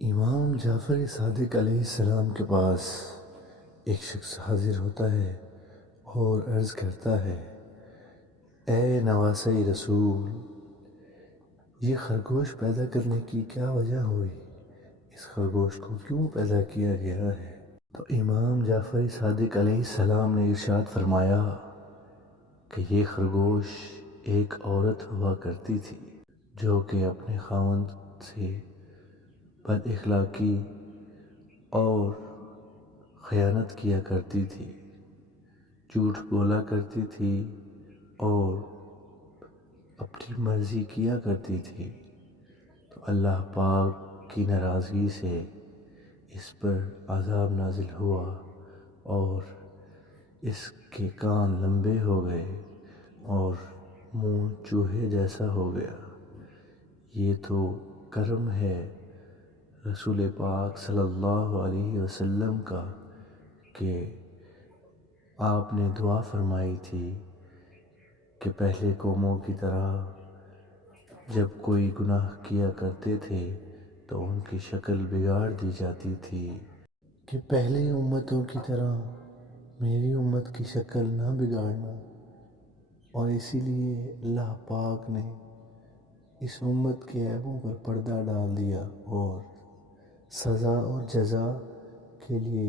امام جعفر صادق علیہ السلام کے پاس ایک شخص حاضر ہوتا ہے اور عرض کرتا ہے، اے نواسۂ رسول، یہ خرگوش پیدا کرنے کی کیا وجہ ہوئی؟ اس خرگوش کو کیوں پیدا کیا گیا ہے؟ تو امام جعفر صادق علیہ السلام نے ارشاد فرمایا کہ یہ خرگوش ایک عورت ہوا کرتی تھی جو کہ اپنے خاوند سے بد اخلاقی اور خیانت کیا کرتی تھی، جھوٹ بولا کرتی تھی اور اپنی مرضی کیا کرتی تھی۔ تو اللہ پاک کی ناراضگی سے اس پر عذاب نازل ہوا اور اس کے کان لمبے ہو گئے اور منہ چوہے جیسا ہو گیا۔ یہ تو کرم ہے رسول پاک صلی اللہ علیہ وسلم کا کہ آپ نے دعا فرمائی تھی کہ پہلے قوموں کی طرح جب کوئی گناہ کیا کرتے تھے تو ان کی شکل بگاڑ دی جاتی تھی کہ پہلے امتوں کی طرح میری امت کی شکل نہ بگاڑنا، اور اسی لیے اللہ پاک نے اس امت کے عیبوں پر پردہ ڈال دیا اور سزا اور جزا کے لیے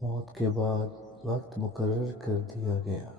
موت کے بعد وقت مقرر کر دیا گیا۔